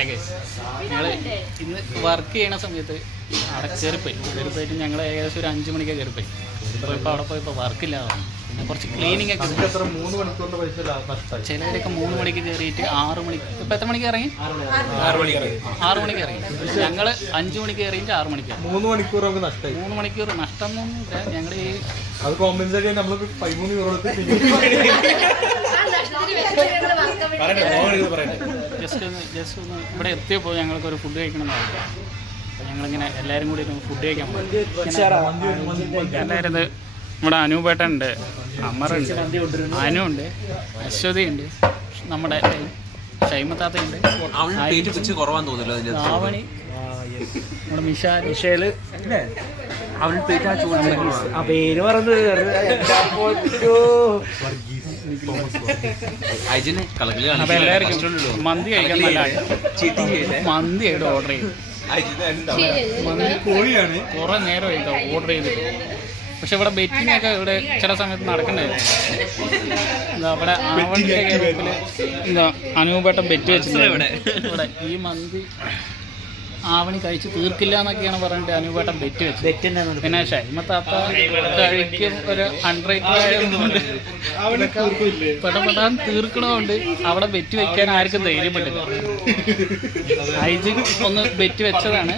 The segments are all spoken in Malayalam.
ഞങ്ങൾ ഇന്ന് വർക്ക് ചെയ്യണ സമയത്ത് അവിടെ കയറിപ്പോയിട്ട് ഞങ്ങൾ ഏകദേശം ഒരു 5 മണിക്ക് കയറിപ്പോയി. പോയപ്പോൾ അവിടെ പോയപ്പോൾ വർക്കില്ലാതെ പിന്നെ കുറച്ച് ക്ലീനിങ് ഒക്കെ. 3 മണിക്കൂറിന്റെ പൈസ ചിലവരൊക്കെ 3 മണിക്ക് കയറിയിട്ട് 6 മണിക്ക്. ഇപ്പം എത്ര മണിക്ക് ഇറങ്ങി? 6 മണിക്ക് ഇറങ്ങി. ഞങ്ങൾ 5 മണിക്ക് കയറിയിട്ട് 6 മണിക്ക്. 3 മണിക്കൂർ നമുക്ക് നഷ്ടമായി. 3 മണിക്കൂർ നഷ്ടമൊന്നുമില്ല. ഞങ്ങൾ ഈ അത് കോമ്പൻസേറ്റ് ചെയ്യാൻ നമ്മൾ 13 യൂറോ ജസ്റ്റ് ഒന്ന് ഇവിടെ എത്തിയപ്പോൾ ഞങ്ങൾക്കൊരു ഫുഡ് കഴിക്കണമെന്നായിരുന്നു. അപ്പോൾ ഞങ്ങളിങ്ങനെ എല്ലാവരും കൂടി ഫുഡ് കഴിക്കാൻ പോയി. എല്ലാവരും ഇത് നമ്മുടെ അനൂപേട്ടനുണ്ട്, അമറുണ്ട്, അനുണ്ട്, അശ്വതിയുണ്ട്, നമ്മുടെ ഷൈമത്താത്തയുണ്ട്, ആവണി, നമ്മുടെ മിഷേല് പേര് പറഞ്ഞു അപ്പൊ എല്ലാവർക്കും മന്തി കഴിക്കാൻ നല്ല മന്തിയായിട്ട് ഓർഡർ ചെയ്തു. കുറെ നേരമായിട്ടോ ഓർഡർ ചെയ്തിട്ട്. പക്ഷെ ഇവിടെ ബെറ്റിങ്ങൊക്കെ ഇവിടെ ചില സമയത്ത് നടക്കണ്ടായിരുന്നു. അവിടെ ആവണിൻ്റെ ഗ്രൂപ്പില് അനൂപേട്ടൻ ബെറ്റ് വെച്ചിട്ടുണ്ട്. ഇവിടെ ഈ മന്തി ആവണി കഴിച്ച് തീർക്കില്ല എന്നൊക്കെയാണ് പറഞ്ഞിട്ട് അനൂപേട്ടൻ ബെറ്റ് വെച്ചത്. പിന്നെ ഷൈമത്താത്ത കഴിക്കും ഒരു അൺറേറ്റഡ് ആയതുകൊണ്ട് പെട്ടെന്ന് തീർക്കണമുണ്ട്. അവിടെ ബെറ്റ് വെക്കാൻ ആർക്കും ധൈര്യപ്പെട്ടില്ല. ഐജിൻ ഒന്ന് ബെറ്റ് വെച്ചതാണ്,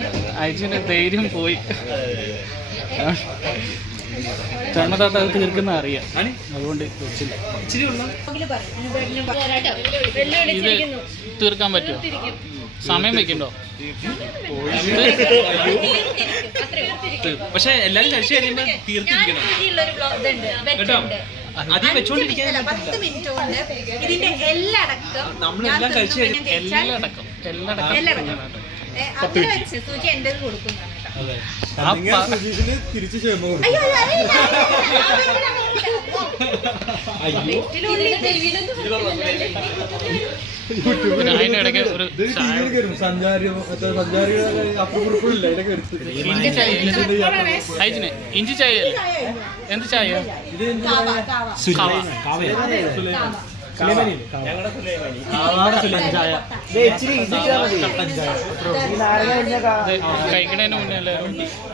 ഐജിന് ധൈര്യം പോയി. ഷൈമത്താത്ത അത് തീർക്കുന്ന അറിയാം, അതുകൊണ്ട് വെച്ചില്ല. ഇത് തീർക്കാൻ പറ്റുമോ? സമയം വെക്കണ്ടോ? പക്ഷെ എല്ലാരും കഴിച്ചു കഴിയുമ്പോ തീർത്തിരിക്കണം കേട്ടോ. അധികം വെച്ചോണ്ടിരിക്കാൻ ഇതിന്റെ നമ്മളെല്ലാം കഴിച്ചു കഴിഞ്ഞാൽ സൂചി എന്റെ കൊടുക്കുന്നതാണ്. തിരിച്ചു ചെയ്യുമ്പോൾ അതിനിടയ്ക്ക് ഒരു ഇഞ്ചി ചായ. എന്ത് ചായ? കഴിക്കണതിന് മുന്നേ എല്ലാവരും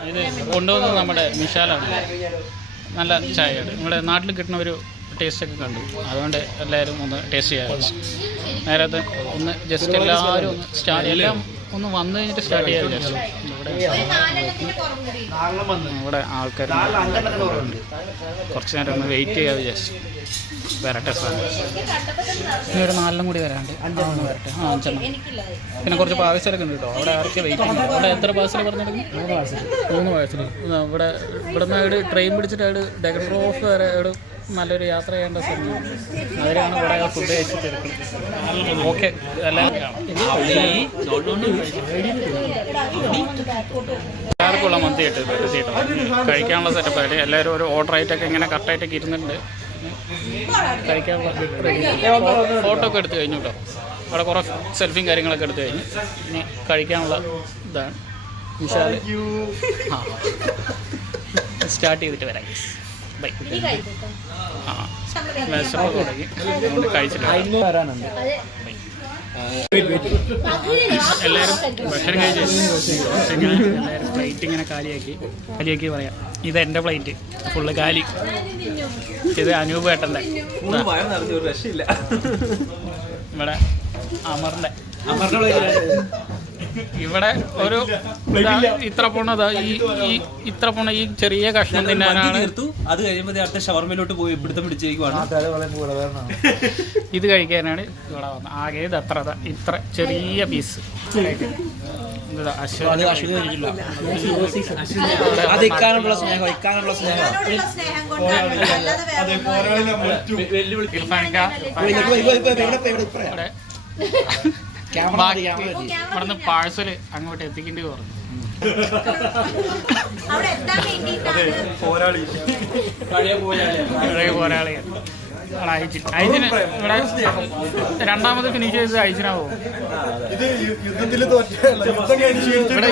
ഇത് കൊണ്ടുവന്നത് നമ്മുടെ മിഷാലാണ്. നല്ല ചായയാണ്. നമ്മുടെ നാട്ടിൽ കിട്ടുന്ന ഒരു ടേസ്റ്റൊക്കെ കണ്ടു, അതുകൊണ്ട് എല്ലാവരും ഒന്ന് ടേസ്റ്റ് ചെയ്യാൻ. നേരത്തെ ഒന്ന് ജസ്റ്റ് എല്ലാവരും ഒന്ന് സ്റ്റാർട്ട് എല്ലാം ഒന്ന് വന്നു കഴിഞ്ഞിട്ട് സ്റ്റാർട്ട് ചെയ്യാൻ വിചാരിച്ചു. ഇവിടെ ആൾക്കാർ കുറച്ച് നേരം ഒന്ന് വെയിറ്റ് ചെയ്യാൻ വിചാരിച്ചു. വരട്ടെ സാധനം. ഇനി ഒരു 4 കൂടി വരാണ്ട് 5 വരട്ടെ. 5. പിന്നെ കുറച്ച് പാഴ്സലൊക്കെ ഉണ്ട് കേട്ടോ. അവിടെ ആരൊക്കെ വെയിറ്റ് ചെയ്യുന്നത്? അവിടെ എത്ര പാഴ്സൽ പറഞ്ഞിട്ടുണ്ടെങ്കിൽ 3 പാഴ്സൽ. ഇവിടുന്ന് അവിടെ ട്രെയിൻ പിടിച്ചിട്ട് അവിടെ ഡെക്കർ ഓഫ് വരെ അവിടെ നല്ലൊരു യാത്ര ചെയ്യേണ്ട സമയം. അവരാണ് ഇവിടെ ഫുഡ് കഴിച്ച് തിരക്കുന്നത്. ഓക്കെ, എല്ലാവർക്കുള്ള മന്തി ഇട്ട് എത്തിയിട്ടോ. കഴിക്കാനുള്ള സെറ്റപ്പായിട്ട് എല്ലാവരും ഒരു ഓർഡർ ആയിട്ടൊക്കെ ഇങ്ങനെ കറക്റ്റായിട്ടൊക്കെ ഇരുന്നുണ്ട്. കഴിക്കാനുള്ള ഫോട്ടോ ഒക്കെ എടുത്തു കഴിഞ്ഞു കേട്ടോ. അവിടെ കുറേ സെൽഫിയും കാര്യങ്ങളൊക്കെ എടുത്തു കഴിഞ്ഞു. ഇനി കഴിക്കാനുള്ള ഇതാണ്. വിശാൽ സ്റ്റാർട്ട് ചെയ്തിട്ട് വരാം. ബൈ. വിശപ്പ് തുടങ്ങി, അതുകൊണ്ട് കഴിച്ചിട്ട് എല്ലാവരും ഭക്ഷണം കഴിച്ച് എല്ലാവരും പ്ലേറ്റ് ഇങ്ങനെ കാലിയാക്കി പറയാം. ഇത് എൻ്റെ പ്ലേറ്റ് ഫുള്ള് കാലി. ഇത് അനൂപേട്ടൻ്റെ. ഇവിടെ അമറിൻ്റെ. ഇവിടെ ഒരു ഇത്ര പോണതാ ഇത്ര പോണ ഈ ചെറിയ കഷ്ണം തിന്നാനാണ്. അത് കഴിയുമ്പോൾ അടുത്ത ഷവർമയിലോട്ട് പോയി പിടുത്തം പിടിച്ചേക്കുവാണ്. ഇത് കഴിക്കാനാണ് ഇവിടെ വന്നത്. ആകെ ഇത് ഇത്ര ചെറിയ പീസ്. ഇവിടുന്ന് പാഴ്സല് അങ്ങോട്ട് എത്തിക്കേണ്ടി പറഞ്ഞു. പോരാളിയാണ് ഐജിന്. ഇവിടെ രണ്ടാമത് ഫിനിഷ് ചെയ്ത് ഐജിനാവോ? ഇവിടെ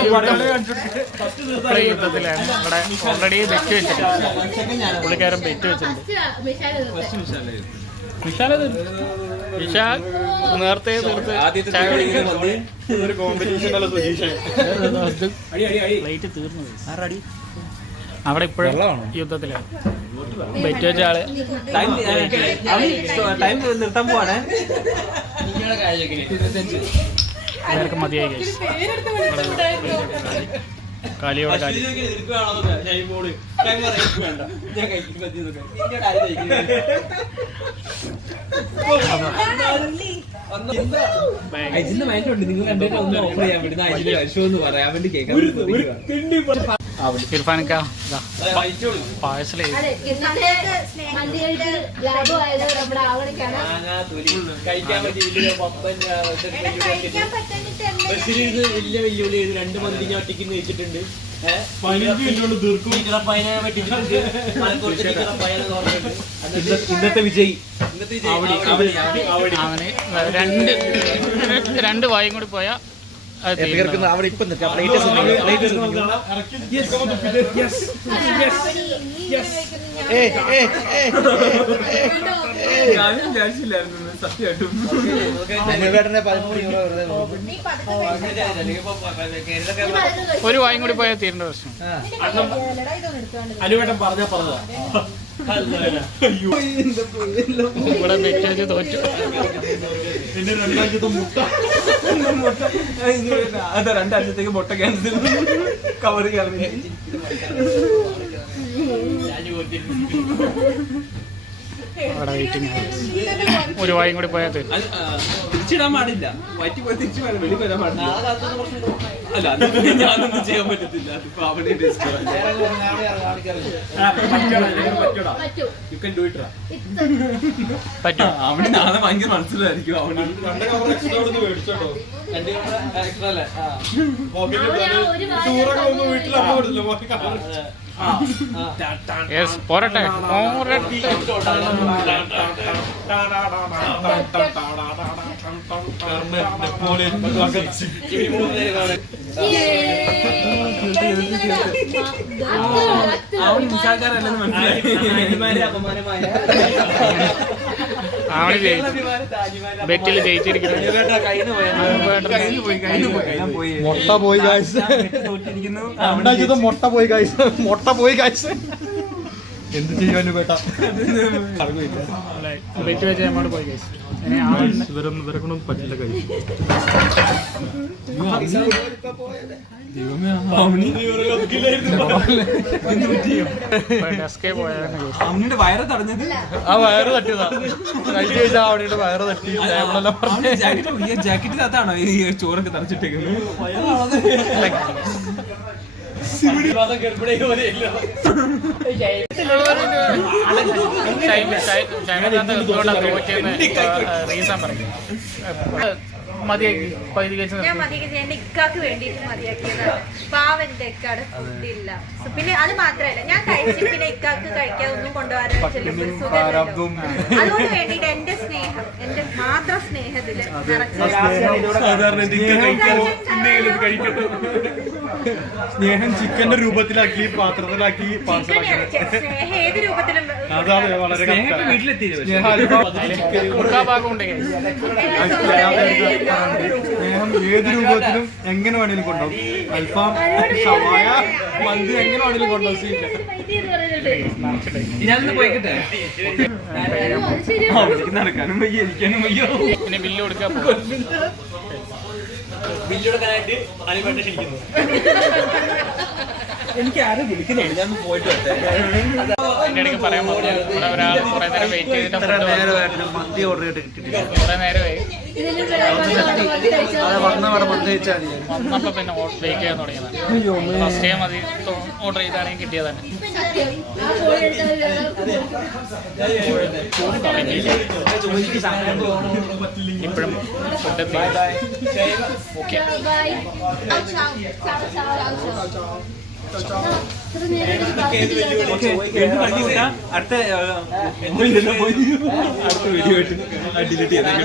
യുദ്ധത്തിലാണ്. ഇവിടെ ഓൾറെഡി ബെറ്റ് വെച്ചിട്ടുണ്ട്. പുള്ളിക്കാരൻ ബെറ്റ് വെച്ചിട്ടുണ്ട്. വിശാലത് വിശാൽ നേരത്തെ തീർത്ത് ചായ ഒരു കോമ്പറ്റീഷൻ അല്ല സുജീഷ്. പ്ലേറ്റ് തീർന്നു പോയി. അവിടെ ഇപ്പോഴും യുദ്ധത്തിലാണ് ബെറ്റ് വെച്ച ആള് ടൈം നിർത്താൻ പോവാണ്. എല്ലാവർക്കും മതിയായി guys. കാലിയോടെ കാലി അജിന്റെ മൈൻഡുണ്ട് നിങ്ങൾ കണ്ടിട്ട് ഒന്ന് ഓഫർ ചെയ്യാൻ വേണ്ടി അജിന്റെ വിഷയം എന്ന് പറയാൻ വേണ്ടി കേൾക്കാൻ. ഇർഫാനൊക്കെ പാഴ്സൽ കഴിക്കാൻ പറ്റിയ പപ്പൻ ബസ്സിലിരുന്ന് വലിയ വെല്ലുവിളി ചെയ്ത് 2 മന്തി ഞാൻ ഒറ്റയ്ക്ക് വെച്ചിട്ടുണ്ട്. ഇന്നത്തെ വിജയ് അവന് രണ്ട് വായും കൂടി പോയാ അത് തീർന്നു. അവിടെ ഇപ്പൊ സത്യമായിട്ടും ഒരു വായും കൂടി പോയാൽ തീരേണ്ട പ്രശ്നം. അനുവേട്ടൻ പറഞ്ഞതാ ഇവിടെ ബെറ്റ് വെച്ച് തോറ്റു. പിന്നെ രണ്ടാഴ്ചത്തെ മുട്ട അതെ 2 ആഴ്ചത്തേക്ക് മുട്ട ക്യാൻസൽ കവർ കയറി. അവിടെ വെയിറ്റിംഗ്. ഒരു വായും കൂടി പോയാൽ തീരും. തിരിച്ചിടാൻ പാടില്ല. വയറ്റി പോയി തിരിച്ചു വെളി വരാൻ പാടില്ല. അല്ല അത് ഞാനൊന്നും ചെയ്യാൻ പറ്റത്തില്ല. പറ്റും. അവന് നാളെ ഭയങ്കര മനസ്സിലായിരിക്കും. അവന് പോരട്ടെ ബെറ്റിൽ ജയിച്ചിരിക്കുന്നു. മുട്ട പോയി ഗൈസ്. മുട്ട പോയി ഗൈസ്. മുട്ട പോയി ഗൈസ്. എന്ത് ചെയ്യാനും കേട്ടാ ബെറ്റ് വെച്ച് നമ്മോട് പോയി guys. ഇവരെ കൊണ്ടൊന്നും പറ്റില്ല ഗൈസ്. ഡെസ്കേ പോയായിരുന്നു guys. അവനിന്റെ വയറ് തടഞ്ഞത് ആ വയറ് തട്ടിയതാ. കഴിച്ചു കഴിച്ചാൽ അവിടെ വയറ് തട്ടി. ജാക്കറ്റിനകത്താണോ ഈ ചോറൊക്കെ തറച്ചിട്ടേക്കുന്നത്? റീസൺ പറയും. മതിയാക്കി പകുതി ഞാൻ മതിയാക്കി എന്റെ ഇക്കാക്ക് വേണ്ടിട്ട് മതിയാക്കിയതാണ്. പാവന്റെ ഇക്കാട് ഫുഡില്ല. പിന്നെ അത് മാത്രല്ല ഞാൻ കഴിച്ചു പിന്നെ ഇക്കാക്ക് കഴിക്കാൻ ഒന്നും കൊണ്ടുപോകാൻ ചെല്ലുമ്പോൾ സുഖമല്ലോ. അതുകൊണ്ട് വേണ്ടിട്ട് എന്റെ സ്നേഹം എന്റെ മാത്രം സ്നേഹത്തില് സ്നേഹം ചിക്കന്റെ രൂപത്തിലാക്കി പാത്രത്തിലാക്കി സ്നേഹം ഏത് രൂപത്തിലും അതാണ് വളരെ വീട്ടിലെത്തി ഭാഗം ഉണ്ടെങ്കിൽ സ്നേഹം ഏത് രൂപത്തിലും എങ്ങനെ വേണേലും കൊണ്ടുപോകും. അൽഫാം ഷവായ മന്തി എങ്ങനെ വേണേലും കൊണ്ടുപോകും. ഞാനൊന്ന് പോയിക്കട്ടെ. നടക്കാനും വയ്യ ഇരിക്കാനും വയ്യോ. പിന്നെ ബില്ല് കൊടുക്കാൻ ബില്ല് കൊടുക്കാനായിട്ട് അനുപേട്ട ക്ഷണിക്കുന്നു. എനിക്ക് ആരും വിളിക്കുന്നുണ്ട്. ഞാൻ പോയിട്ട് വരട്ടെ. എന്റെ ഇടയ്ക്ക് പറയാൻ പറ്റില്ല. ഇവിടെ ഒരാൾ കുറെ നേരം വെയിറ്റ് ചെയ്തിട്ട് മന്തി ഓർഡർ ചെയ്തിട്ട് കിട്ടിയിട്ടില്ല. കുറെ നേരമായി മന്തി വന്നപ്പോ പിന്നെ വെയിറ്റ് ചെയ്യാൻ തുടങ്ങിയതാണ്. ഫസ്റ്റ് ടൈം മതി ഓർഡർ ചെയ്താണെങ്കിൽ കിട്ടിയതാണ്. ഇപ്പോഴും ഫുഡ് ഓക്കെ. അടുത്ത വീഡിയോ ആയിട്ട് ഡിലീറ്റ് ചെയ്തേക്കാം.